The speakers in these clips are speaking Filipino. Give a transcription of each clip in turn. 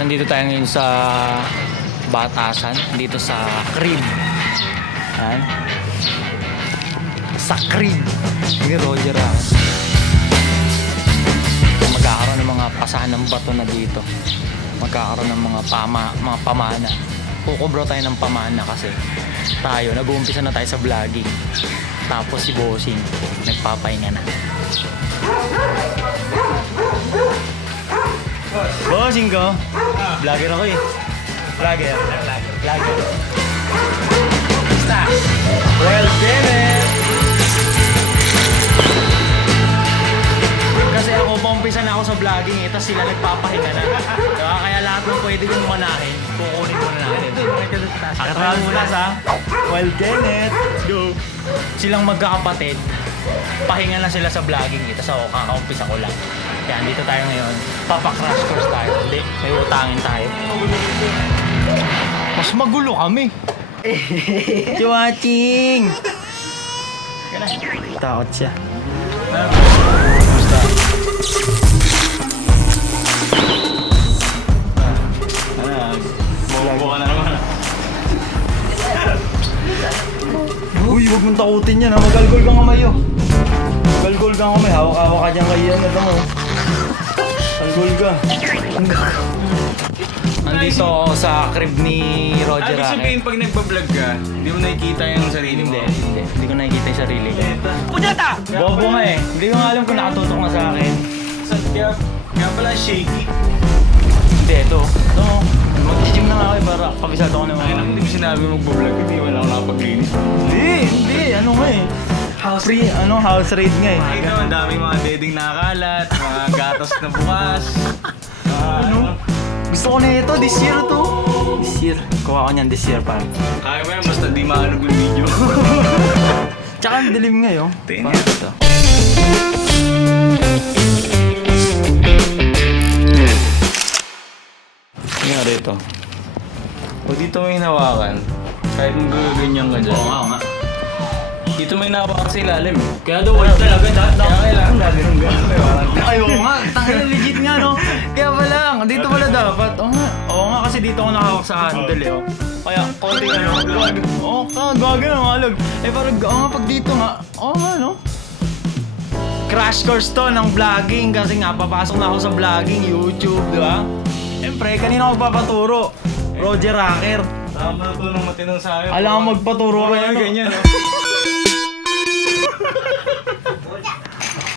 Nandito tayo ngayon sa Batasan, dito sa Crib. Ayan. Sa Crib ni Roger magkakaroon ng mga pasahan ng bato na dito. Magkakaroon ng mga pamana. Kukubro tayo ng pamana kasi tayo, nag-uumpisa na tayo sa vlogging. Tapos si Bossing, nagpapahinga na. Bossing ko? Vlogger ako eh. Vlogger. Basta. Well, Bennett! Kasi ako, paumpisa na ako sa vlogging eh, tapos sila nagpapahinga na. Diba? Kaya lahat ng pwede kong manahin, kukunin muna natin. Akit na muna sa Well, Bennett! Let's go! Silang magkakapatid, pahinga na sila sa vlogging eh, tapos ako, kakaumpisa ko lang. Kaya dito tayo ngayon, papa-crash course tayo. Hindi, may utangin tayo. Mas magulo kami. Chiwaching! Takot siya. Basta. Bobo ka na naman. Uy, huwag mong takutin yan ha. Magalgol kang kamay oh. Magalgol kang kamay. Hawak-hawak ka dyan kayo. Ano mo? Magalgol ka. Nandito ako sa crib ni Roger. Ibig sabihin pag nagpa-vlog ka, hindi mo nakikita yung sarili mo. Hindi ko nakikita yung sarili ko. Punyata! Bobo nga eh. Hindi ko nga alam kung nakatutok na sa akin. Kaya pala shaky. Hindi, ito. Ito. Mag-gym na nga ako eh para kabisado ko naman. Ay naman, hindi mo sinabi mag-vlog, hindi wala akong nakapaglinis. Hindi. Ano nga eh. House raid nga eh. Ay naman, daming mga deding nakakalat, mga gatas na bukas. Ano? Gusto ko na ito, this year to. This year. Kuha ko niyan this year pa. Kaya mo yan, basta di maanog yung video. Tsaka ang dilim ngayon. Tingnan. Ito. Nga rito. O dito may hinawakan, kahit kung gaganyan ka dyan. Oo nga. Dito may hinawakan sa ilalim eh. Kaya daw wala talaga. Kaya kailangan natin yung gano'n. Ay, oo nga. Tangina legit nga no. Kaya pala, dito pala dapat. Oo nga kasi dito ako nakawak sa handle eh. Oh. Kaya konti ano. Oo ka, gaga na malag. Eh parang pag dito nga. Oo nga no. Crash course to ng vlogging kasi nga papasok na ako sa vlogging, YouTube, di ba? Siyempre, kanina ako papaturo. Roger Hacker. Tama na to nung matinong sa akin. Alam ko magpaturo ka Ganyan no?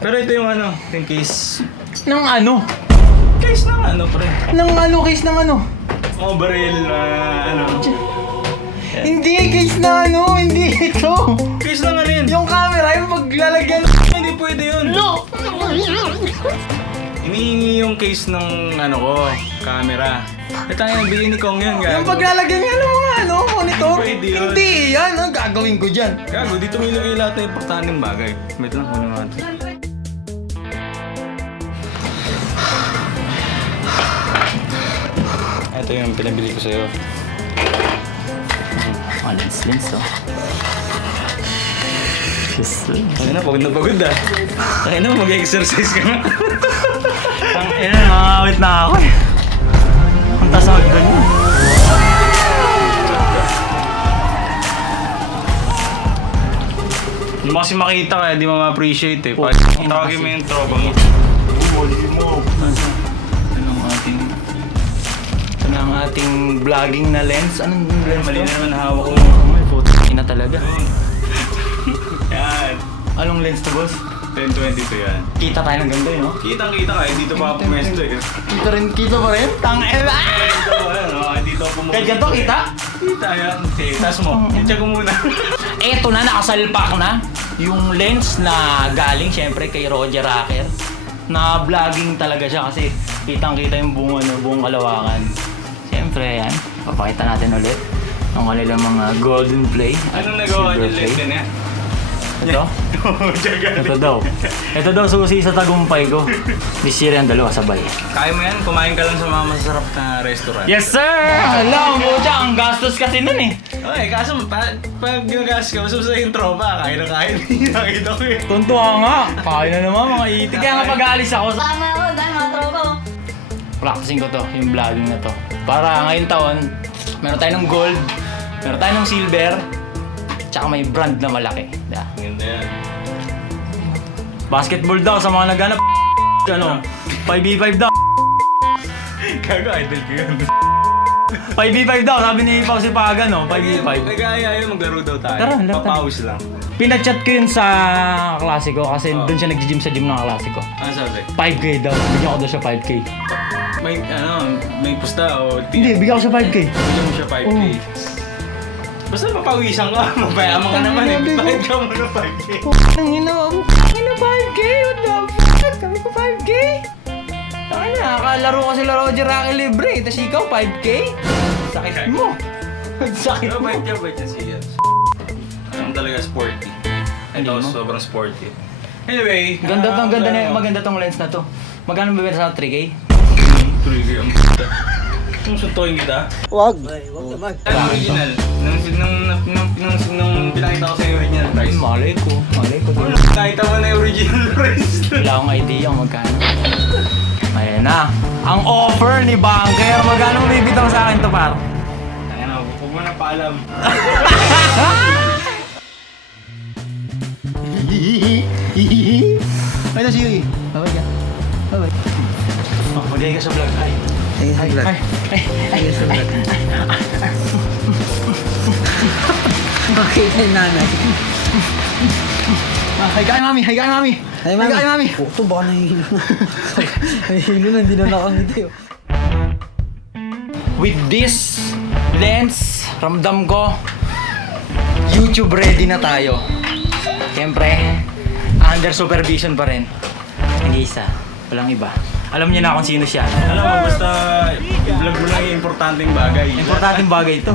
Pero ito yung ano, yung case. Ng ano? Case ng ano pre? Ng ano? Case ng ano? Mga baril na ano. Hindi, case na ano, hindi ito. Case ng ano yun? Yung camera, yung paglalagyan. Hindi pwede yun. No! Inihingi yung case ng ano ko, camera. Ito nga nagbili ni Kong yun, gago. Yung paglalagyan nga ng mga ano, monitor. Pwede yun. Hindi yan, ang gagawin ko dyan. Gago, dito may ilagay lahat ng importanteng bagay. Wait lang, kunin natin. Ito yung pinabili ko sa'yo. Lens oh. Ay na, pagod na pagod ah. Ay na, mag-exercise ka na. Nakakawit na ako eh. Ang taas ang hagdan yun. Hindi mo kasi makita kaya di mo ma-appreciate eh. Pag tawagin mo yung tropa mo. Ito na ang ating vlogging na lens. Anong lens Mali na naman hawak ko. May photo na talaga. Yan. Anong lens to, boss? 10-22 yan. Kita tayo ng ganda yun, no? Kitang-kita ka eh, dito pa ako pumesto eh. Kita pa rin? Tang-ela! Dito pa rin, dito ako pumesto. Kahit ganito, kita? Kita yan. Sige, taas mo. I-check ko muna. Eto na, nakasalpak na. Yung lens na galing, syempre, kay Roger Hacker. Na vlogging talaga siya kasi kitang-kita yung buong kalawakan. Syempre, yan. Papakita natin ulit ang kanilang mga golden play at Anong nagawa silver niyo play. left din eh? Ito? Ito daw susi sa tagumpay ko. This year yan, dalawa sabay. Kaya mo yan, kumain ka lang sa mga masarap na restaurant. Yes, sir! Alam mo siya, ang gastos kasi nun eh. Okay, kaso pag ginagas ka, masusa yung tropa, kain na kain. Nakita ko eh. Tuntua nga. Kaya na naman mga itik. Kaya nga pag-aalis ako, Tama ako, dahil mga tropa ko. practicing ko to, yung vlogging na to. Para ngayong taon, meron tayo ng gold, meron tayo ng silver, tsaka may brand na malaki. Yeah. Ganda yan. Basketball daw sa mga naghanap. Ano? 5v5 daw. Gago, idol ko yun. 5v5 daw, sabi ni Pao si Pagan, no? 5v5. Nag-aaya yun, maglaro daw tayo. Tara, laro tayo. Papawis lang. Pinachat ko yun sa klase ko kasi doon siya nag-gym sa gym ng klase ko. Ano sabi? 5K daw. Bigyan ko daw siya 5K. May pusta o... Hindi, bigyan ko siya 5K. Bigyan mo siya 5K. Basta mapawisan ka, mapayaman ka naman eh. Bakit ka mo na 5K? Tangina mo, 5K? What the fuck? Kami ko 5K? Tangina, nakalaro ko sila Roger Rocky libre. Tapos ikaw 5K? Sakit mo. Sakit Pero mo. bait niya siya. Ano talaga, sporty. Ito, sobrang sporty. Anyway, Maganda tong lens na to. Magkano bibenta sa 3K? 3K ang puta. Susuntuin kita. Wag naman. Ano original? Nung pinakita ko sa yung original price. Malay ko. Nakita mo na yung original price. Wala akong idea kung magkano. Ayan na. Ang offer ni Banker. Magkano bibitaw sa akin to, par? Ayan o, huwag mo na paalam. Ay, na siya. Babay ka. Babay. Oh, magay ka sa vlog. Ay. Ay, vlog. Ay. Okay, kay nanay. Hi kay mami. Hi kay mami. Ay, mami. Hi kay mami. Puto, baka nahihilo na. Nahihilo na, hindi na nakangiti. With this lens, ramdam ko, YouTube ready na tayo. Siyempre, under supervision pa rin. Nag-iisa, walang iba. Alam niyo na kung sino siya. Alam mo, basta i-vlog mo lang yung importanteng bagay. Importanteng bagay ito.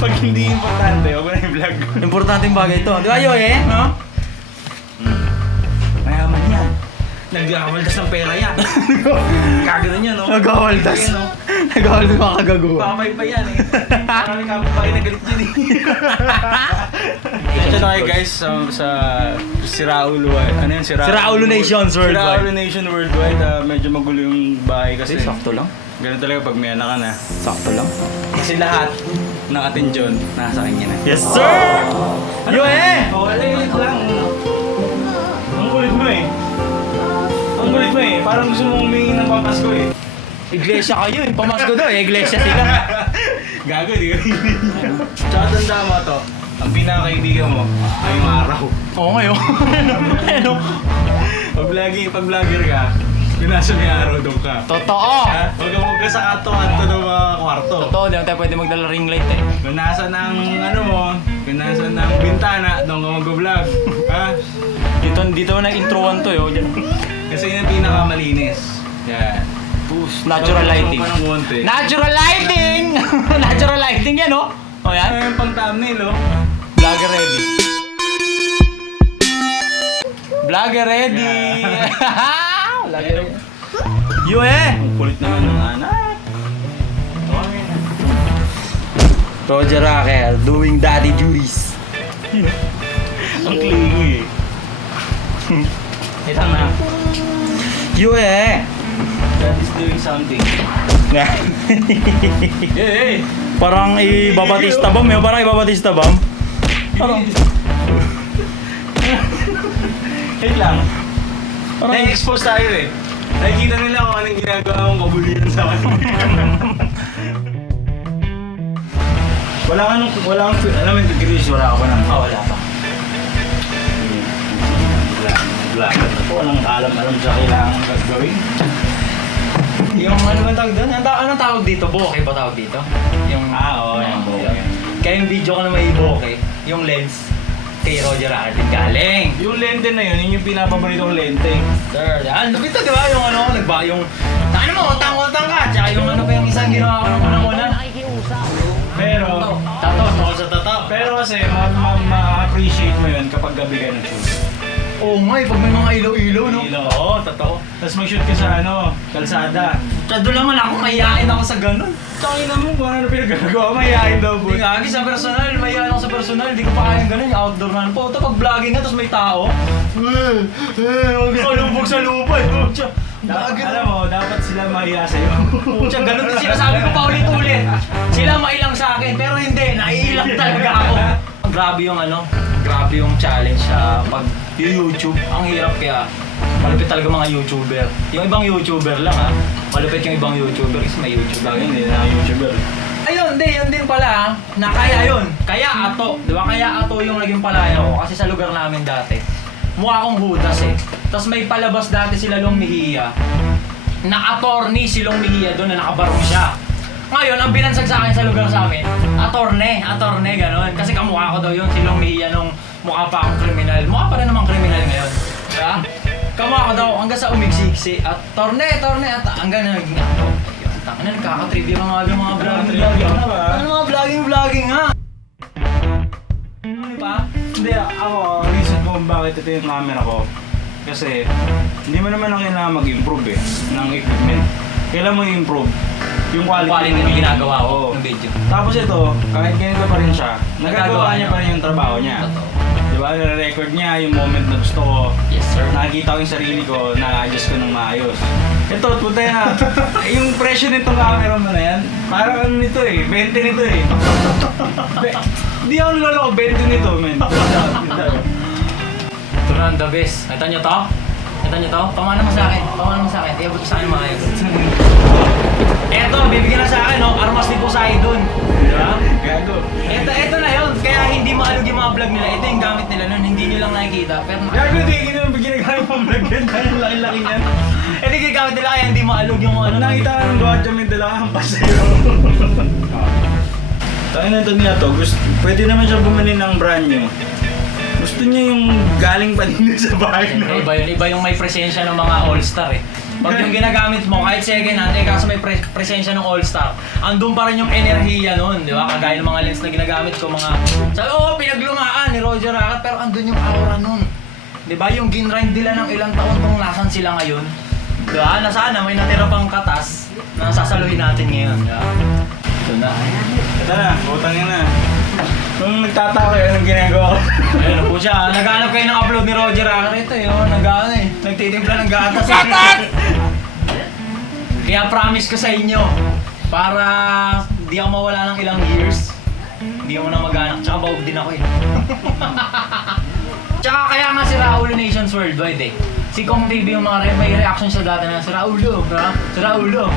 Pag hindi importante, huwag mo na i-vlog. Importanteng bagay ito. Di ba yun no? Mayaman yan. Nag-amaldas ng pera yan. Kagano niya, no? Nagawaldas. Ayan, no? Nagawaldas mga kagagawa. Papay pa yan eh. Marami kapapay na galit yun eh. Ito na kayo guys sa Siraulo. Ano yun? Siraulo Nations Worldwide. Siraulo Nation Worldwide. Medyo magulo yung bahay kasi. Sakto lang. Ganun talaga pag may anak ka na. Sakto lang. Kasi lahat ng atensyon nasa kanya na. Yes, sir! Yo eh! Ito lang. Ang kulit mo eh. Ang kulit mo eh. Parang gusto mong humingi ng pampasko eh. Iglesia kayo eh. Pamasko daw eh. Iglesia sila. Gago, di ka rin. Tsaka tanda mo to. Ang pinakakaibigan mo ay yung araw. Oo ngayon. Ano? Pag vlogger ka, pinasa may araw doon ka. Totoo! Ha? Huwag ka sa kanto-kanto ng mga kwarto. Totoo, di naman tayo pwede magdala ring light eh. Kung nasa ng ano mo, kung nasa ng bintana, doon ka mag-vlog. Ha? Dito na introan to yo. Kasi yun ang pinakamalinis. Yan. Natural lighting. Pa ng konti. Natural lighting! Natural lighting yan oh. O Ano yan? yung pang thumbnail oh? Vlogger ready. Vlogger ready! Vlogger ready. Yo eh! Ang kulit naman ng anak. Roger Raquel doing daddy duties. Ang clingy eh. Ito na. Yo eh! That is doing something. Hey! Parang ibabatista bomb yun. Parang ibabatista bomb. Parang... Wait lang. Parang... Na-expose tayo eh. Nakikita nila kung anong ginagawa mong kabulian sa akin. wala kang, alam mo yung Chris, wala ka pa ng... wala pa. Vlog. Ako, walang alam sa kailangan gagawin. Yung ano bang tawag doon? Anong tawag dito? Bokeh ba tawag dito? Yung... Oo, yung bokeh. Kaya yung video ko na may bokeh, yung lens kay Roger Raquel galing. Yung lente na yun yung pinapaborito kong lente. Sir, yan. Ito di ba yung ano, yung... Ano mo, utang-utang ka. Tsaka yung ano pa yung isang ginawa ko ng unang-una. Pero, Tato, ako sa tato. pero kasi ma-appreciate mo yun kapag gabi ka nag-shoot. Oo nga eh, pag may mga ilaw-ilaw, no? Ilaw. Oo, totoo. Tapos mag-shoot ka sa kalsada. Tsaka doon naman ako, mahihain ako sa ganun. Tangina mo kung ano pinagagawa, mayayain daw po. Hindi nga, sa personal, mahihain ako sa personal. Hindi ko pa kayang ganun, yung outdoor na po. Ito, pag vlogging nga, tapos may tao. Huwag ka lubog sa lupa. Alam mo, dapat sila mahiya sa'yo. Pucha, ganun din sinasabi ko pa ulit-ulit. Sila mailang sa akin, pero hindi, naiilang talaga ako. Grabe yung grabe yung challenge sa pag YouTube. Ang hirap kaya malupit talaga mga YouTuber. Yung ibang YouTuber lang malupit yung ibang YouTuber kasi may YouTube lang. Hindi na YouTuber. Ayun, yun din pala na kaya yun. Kaya ato, di ba? Kaya ato yung naging palaya ko kasi sa lugar namin dati. Mukha akong Judas Tapos may palabas dati sila Long Mejia. Na attorney si Long Mejia doon na nakabarong siya. Ngayon, ang binansag sa akin sa lugar sa amin, attorney, gano'n. Kasi kamukha ko daw yun, si Long Mejia nung mukha pa akong kriminal. Mukha pa rin namang kriminal ngayon. Diba? Kamukha ko daw hanggang sa umigsiksi. Attorney, hanggang na naging ato. Tangin na, nagkakatrivia mga vlogging. Ano mga vlogging nga? Ano pa? Hindi, ako, reason kung bakit ito yung camera ko. Kasi, hindi mo naman na kailangan mag-improve ng equipment. Kailangan mo i-improve yung quality ng ginagawa ko Oo. ng video. Tapos ito, kahit ganito pa rin siya, nagagawa niya niya. pa rin yung trabaho niya. Totoo. Diba? Nare-record niya yung moment na gusto ko. Yes, sir. Nakikita ko yung sarili ko, na-adjust ko ng maayos. Ito, puta na. Yung presyo nitong camera mo na yan, parang ano nito 20 nito Hindi ako niloloko, 20 nito, men. Ito na ang the best. Nakita niyo to? Pamana mo sa akin. Iabot ko sa akin maayos. Eto, bibigyan na sa akin, Armas ni Poseidon. Diba? Gago. Ito na yun. Kaya hindi maalog yung mga vlog nila. Ito yung gamit nila nun. Hindi nyo lang nakikita. Pero Gago, di ginagamit mo vlog yan. Ang laki-laki niyan. ito yung gamit nila kaya hindi maalog yung Pag nakita ka ng gotcha, may dala kang pasero. Tayo na ito niya to, pwede naman siya bumili ng brand new. Gusto niya yung galing pa din sa bahay na. Iba yung may presensya ng mga all-star Pag yung ginagamit mo, kahit second hand, kaso may presensya ng all-star, andun pa rin yung enerhiya nun, di ba? Kagaya ng mga lens na ginagamit ko, sabi, pinaglumaan ni Roger Racket, pero andun yung aura nun. Di ba? Yung ginrind nila ng ilang taon kung nasan sila ngayon. Di ba? Na sana may natira pang katas na sasaluhin natin ngayon. Di ba? Ito na. Ito na, butang yun na. Kung nagtataka kayo, anong ginagawa ko? Ayun po siya. Naghanap kayo ng upload ni Roger Racket. Ito yun. Nagtitimpla ng gatas. Kaya promise ko sa inyo, para di ako mawala ng ilang years, hindi ako na mag-anak. Tsaka baog din ako Tsaka kaya nga si Raulo Nations Worldwide Si Kong TV yung may reaction siya dati na si Raulo, Si Raulo.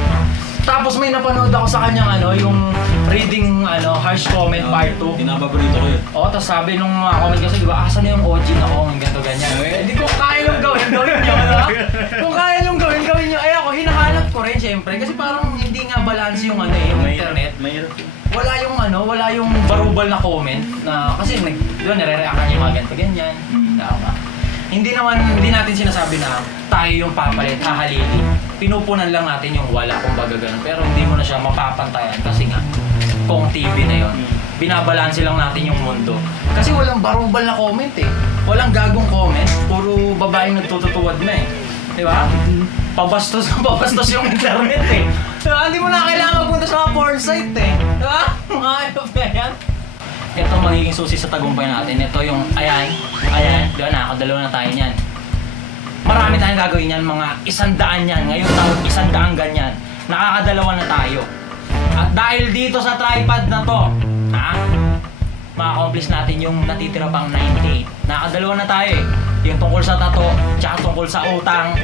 Tapos may napanood ako sa kanyang yung reading harsh comment part 2. Pinapaborito ko yun. Oo, tapos sabi nung mga comment kasi, di ba, asan na yung OG na kung ganito ganyan. Hindi ko kaya yung gawin nyo, diba? Kung kaya yung gawin nyo. Ay ako, hinahanap ko rin, syempre. Kasi parang hindi nga balance yung yung internet. Mahirap. Wala yung barubal na comment na, kasi nire-reactan yung mga ganito ganyan. Tama. Hindi natin sinasabi na tayo yung papalit, hahalili. Pinupunan lang natin yung wala, kumbaga ganun. Pero hindi mo na siya mapapantayan kasi nga, Kong TV na yun. Binabalanse lang natin yung mundo. Kasi walang barubal na comment Walang gagong comment, puro babaeng nagtututuwad na Di ba? Pabastos yung internet Diba? Hindi mo na kailangan magpunta sa mga porn site Diba? Mga ayop na yan. Ito magiging susi sa tagumpay natin. Ito yung, ayan, diba, nakakadalawa na tayo niyan. Marami tayong gagawin yan, mga 100 yan. Ngayon taon, 100 ganyan. Nakakadalawa na tayo. At dahil dito sa tripod na to, ma-accomplish natin yung natitira pang 98. Nakakadalawa na tayo Yung tungkol sa tato, tsaka tungkol sa utang.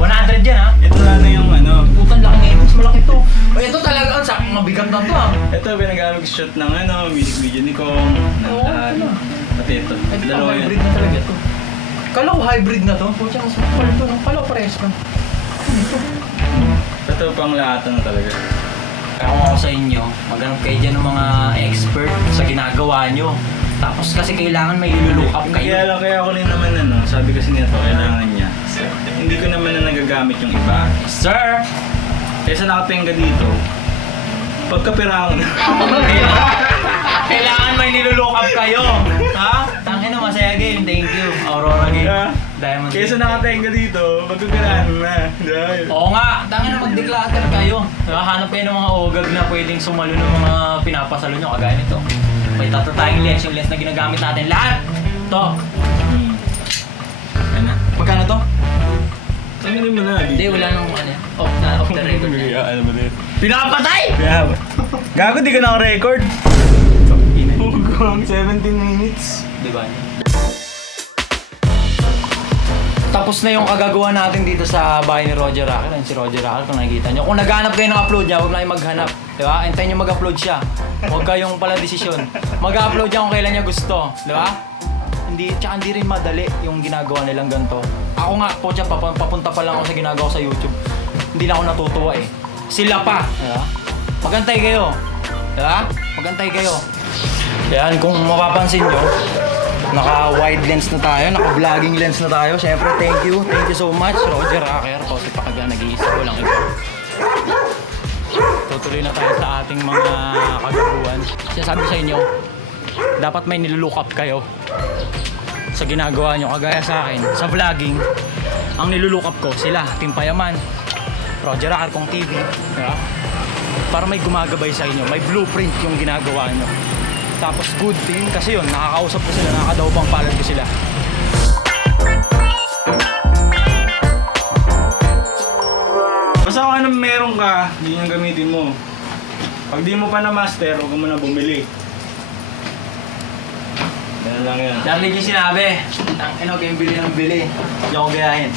100 yan Ito na yung Utang laki ngayon, mas malaki to. Ito talaga, mabigat na to Ito, pinagamit ko shoot ng music video ni Kong. Pati ito. Dalawa yan. Hybrid na talaga to. Kala ko hybrid na to. Pucha, mas makapal to. Kala ko parehas ka. Ito pang lahat na talaga. Kaya kung ako sa inyo, maghanap kayo dyan ng mga expert sa ginagawa nyo. Tapos kasi kailangan may look up kayo. Kaya ako rin naman sabi kasi nito, kailangan niya. Hindi ko naman na nagagamit yung iba. Sir! Kaya sa nakapenga dito, pagkapira ko na. Kailangan may nilook up kayo. Tangin na, masaya game. Thank you. Aurora game. Diamond Kaya sa game. nakapenga dito, pagkapiraan na. Dahil. Oo nga, tangin na mag-declutter kayo. Hanap kayo ng mga ogag na pwedeng sumalo ng mga pinapasalo nyo. Kagaya nito. May tatlo tayong lens, yung lens na ginagamit natin. Lahat! Ito. Ano? Magkano to? Sabi Ano mo na? Hindi, wala nang ano yan. Off the record na. Ano mo din? Pinapatay! Yeah. Gago, di ka naka-record. 17 minutes. Diba? Tapos na yung kagagawa natin dito sa bahay ni Roger Rocker. Ayun si Roger Rocker kung nakikita nyo. Kung naghanap kayo ng upload niya, huwag na kayong maghanap. Di ba? Hintayin nyo mag-upload siya. Huwag kayong pala desisyon. Mag-upload niya kung kailan niya gusto. Di ba? Tsaka hindi rin madali yung ginagawa nilang ganito. Ako nga, po siya, papunta pa lang ako sa ginagawa ko sa YouTube. Hindi na ako natutuwa eh. Sila pa. Di ba? Magantay kayo. Di ba? Magantay kayo. Yan, kung mapapansin nyo, naka-wide lens na tayo, naka-vlogging lens na tayo. Siyempre, thank you so much, Roger Rocker. Kasi pakaga nag-iisa ko lang iba. Tutuloy na tayo sa ating mga kagaguhan. Sinasabi sa inyo, dapat may nilulook up kayo sa ginagawa nyo. Kagaya sa akin, sa vlogging, ang nilulook up ko, sila, Team Payaman, Roger Rocker Kong TV. Diba? Para may gumagabay sa inyo, may blueprint yung ginagawa nyo. Tapos good thing kasi yun, nakakausap ko sila, nakakadaupang palad ko sila. Basta kung anong meron ka, yun yung gamitin mo. Pag di mo pa na-master, huwag mo na bumili. Yan lang yan. Narinig yung sinabi, ang ino kayong bili ng bili, hindi ako gayahin.